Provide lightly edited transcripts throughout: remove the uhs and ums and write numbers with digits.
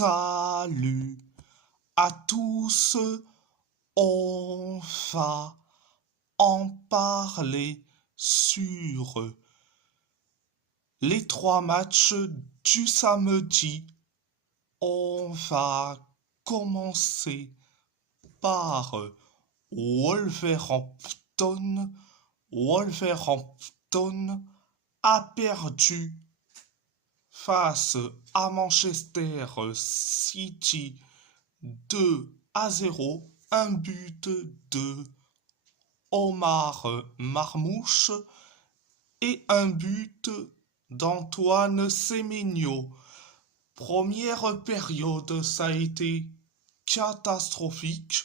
Salut à tous, on va en parler sur les 3 matchs du samedi. On va commencer par Wolverhampton. Wolverhampton a perdu face à Manchester City 2-0, un but de Omar Marmouche et un but d'Antoine Semenyo. Première période, ça a été catastrophique.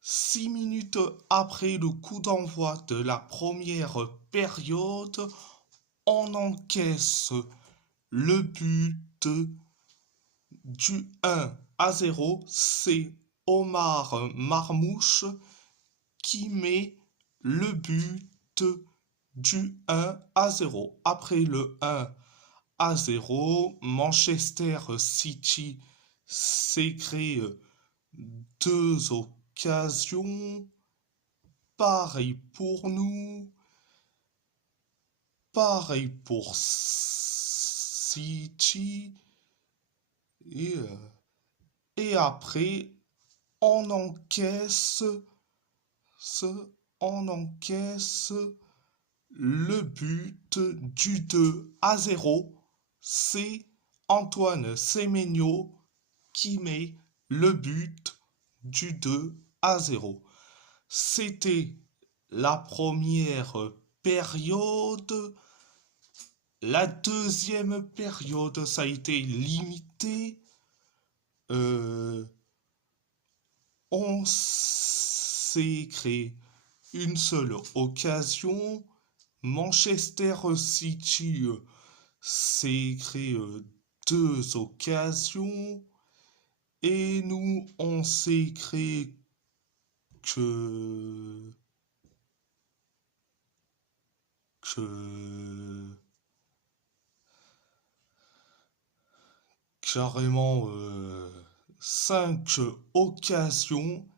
6 minutes après le coup d'envoi de la première période, on encaisse le but du 1-0. C'est Omar Marmouche qui met le but du 1-0. Après le 1-0, Manchester City s'est créé 2 occasions. Pareil pour nous. Pareil pour City. Et après, on encaisse le but du 2-0. C'est Antoine Semenyo qui met le but du 2-0. C'était la première période. La deuxième période, ça a été limité. On s'est créé une seule occasion. Manchester City s'est créé 2 occasions. Et nous, on s'est créé que carrément 5 occasions.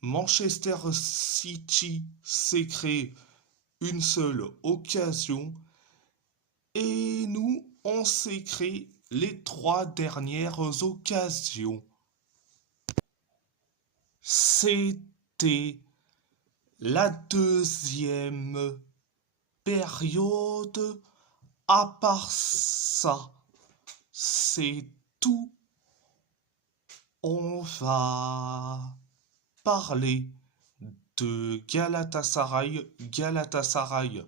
Manchester City s'est créé une seule occasion et nous, on s'est créé les 3 dernières occasions. C'était la deuxième période. À part ça, c'est tout. On va parler de Galatasaray. Galatasaray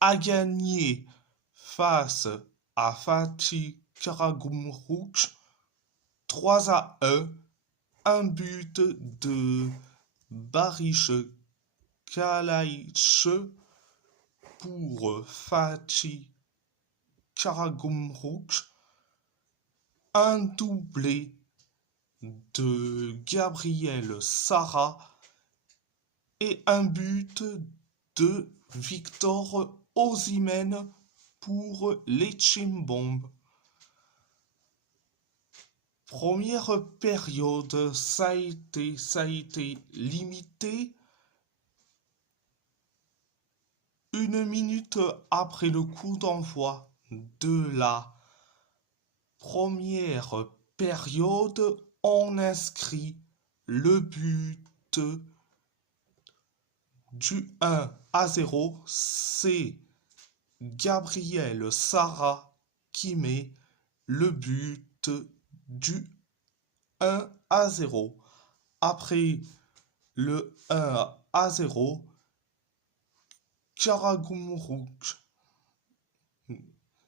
a gagné face à Fatih Karagümrük 3-1. Un but de Barış Kalaiç pour Fatih Karagümrük. Un doublé de Gabriel Sara et un but de Victor Osimhen pour les Chimbomb. Première période, ça a été limité. 1 minute après le coup d'envoi de la première période, on inscrit le but du 1-0. C'est Gabriel Sara qui met le but du 1-0. Après le 1-0, Karagümrük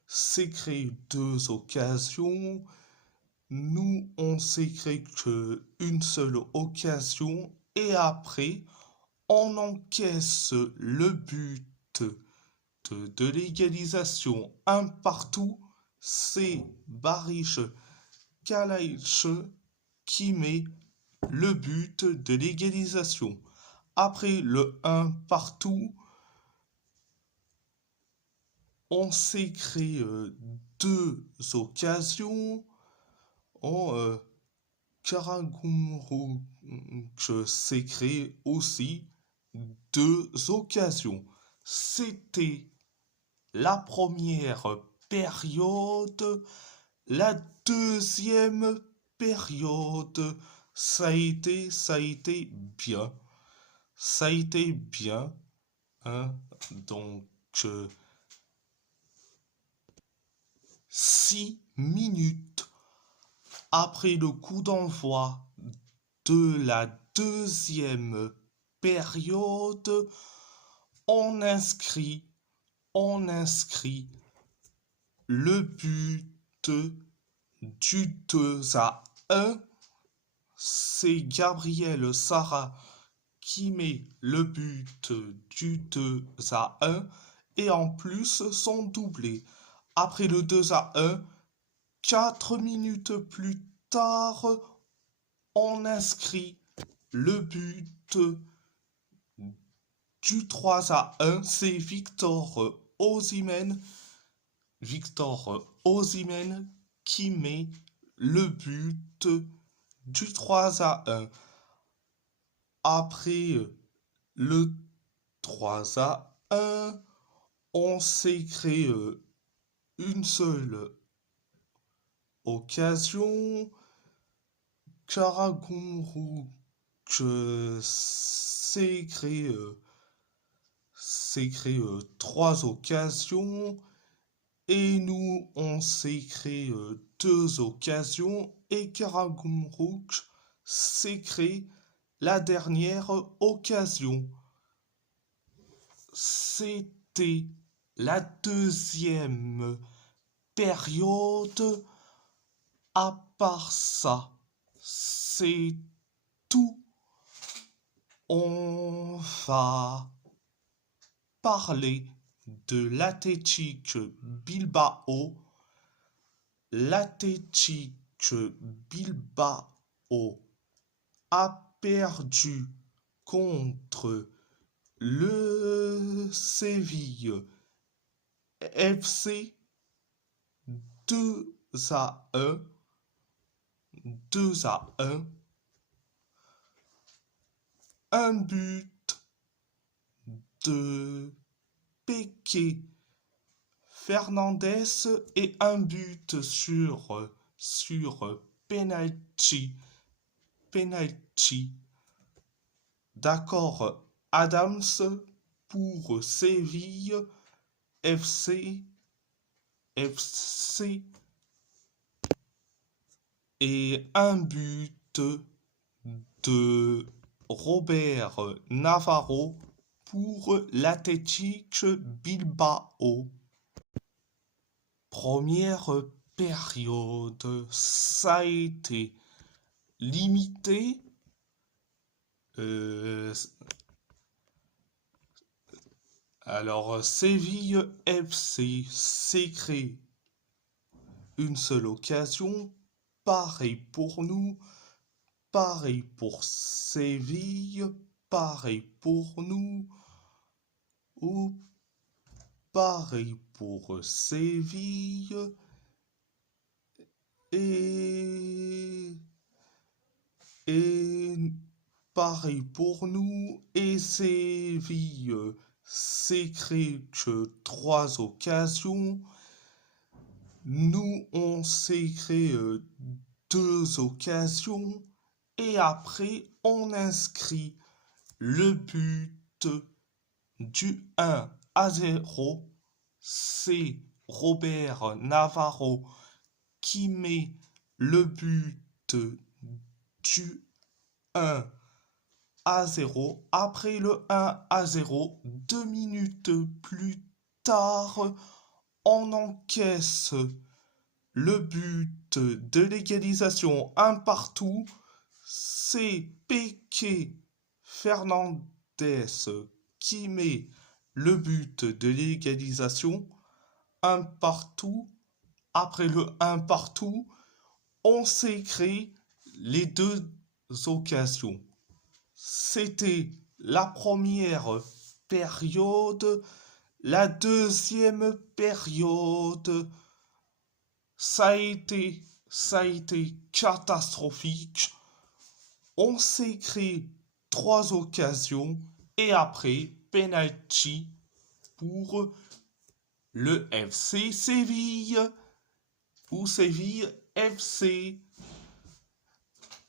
s'est créé 2 occasions. Nous, on s'est créé qu'une seule occasion. Et après, on encaisse le but de l'égalisation 1-1. C'est Barış Kalaiç qui met le but de l'égalisation. Après le 1-1, on s'est créé 2 occasions. En Karagumruk s'est créé aussi deux occasions. C'était la première période, la deuxième période, ça a été bien, ça a été bien, hein. Donc, euh, 6 minutes après le coup d'envoi de la deuxième période, on inscrit, on inscrit le but du 2-1. C'est Gabriel Sara qui met le but du 2-1 et en plus son doublé. Après le 2-1, 4 minutes plus tard, on inscrit le but du 3-1. C'est Victor Osimhen qui met le but du 3-1. Après le 3-1, on s'est créé une seule occasion. Karagumruk s'est créé trois occasions et nous on s'est créé deux occasions et Karagumruk s'est créé la dernière occasion. C'était la deuxième période. À part ça, c'est tout. On va parler de l'Athletic Bilbao. L'Athletic Bilbao a perdu contre le Séville FC 2-1. 2-1. Un but de Peque Fernandez et un but sur penalty. Penalty. D'accord, Adams pour Séville FC et un but de Robert Navarro pour l'Athletic Bilbao. Première période, ça a été limité. Alors, Séville FC s'est créé une seule occasion. Pareil pour nous. Pareil pour Séville. Pareil pour nous. Ou pareil pour Séville. Et pareil pour nous. Et Séville s'est créé que trois occasions. Nous, on s'est créé deux occasions. Et après, on inscrit le but du 1-0. C'est Robert Navarro qui met le but du 1-0. Après le 1-0, 2 minutes plus tard, on encaisse le but de l'égalisation un partout. C'est Peque Fernandez qui met le but de l'égalisation un partout. Après le un partout, on s'est créé les deux occasions. C'était la première période. La deuxième période, ça a été ça a été catastrophique. On s'est créé 3 occasions et après, penalty pour le FC Séville ou Séville FC.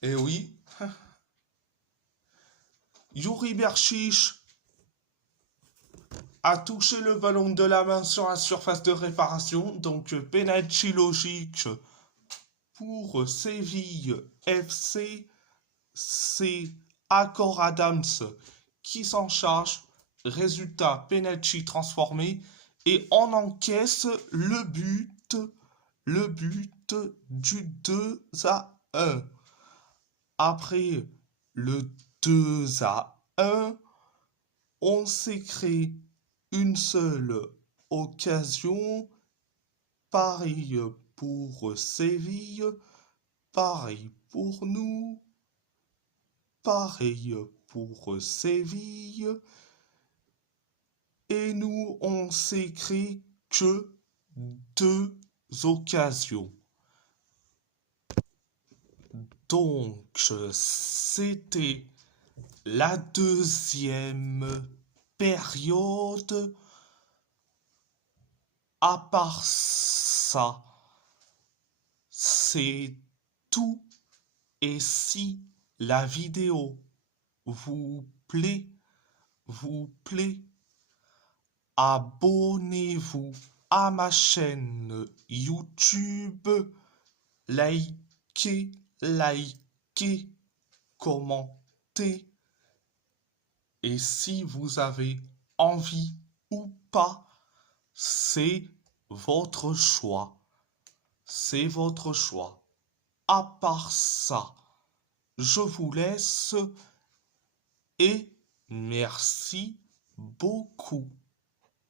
Et oui, Yuri Berchiche a touché le ballon de la main sur la surface de réparation, donc penalty logique pour Séville FC. C'est Accor Adams qui s'en charge. Résultat, penalty transformé et on encaisse le but du 2-1. Après le 2-1, on s'est créé une seule occasion. Pareil pour Séville, pareil pour nous, pareil pour Séville. Et nous, on s'est créé que 2 occasions. Donc, c'était la deuxième période. À part ça, c'est tout. Et si la vidéo vous plaît, abonnez-vous à ma chaîne YouTube, likez, commentez. Et si vous avez envie ou pas, c'est votre choix. C'est votre choix. À part ça, je vous laisse et merci beaucoup.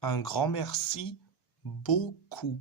Un grand merci beaucoup.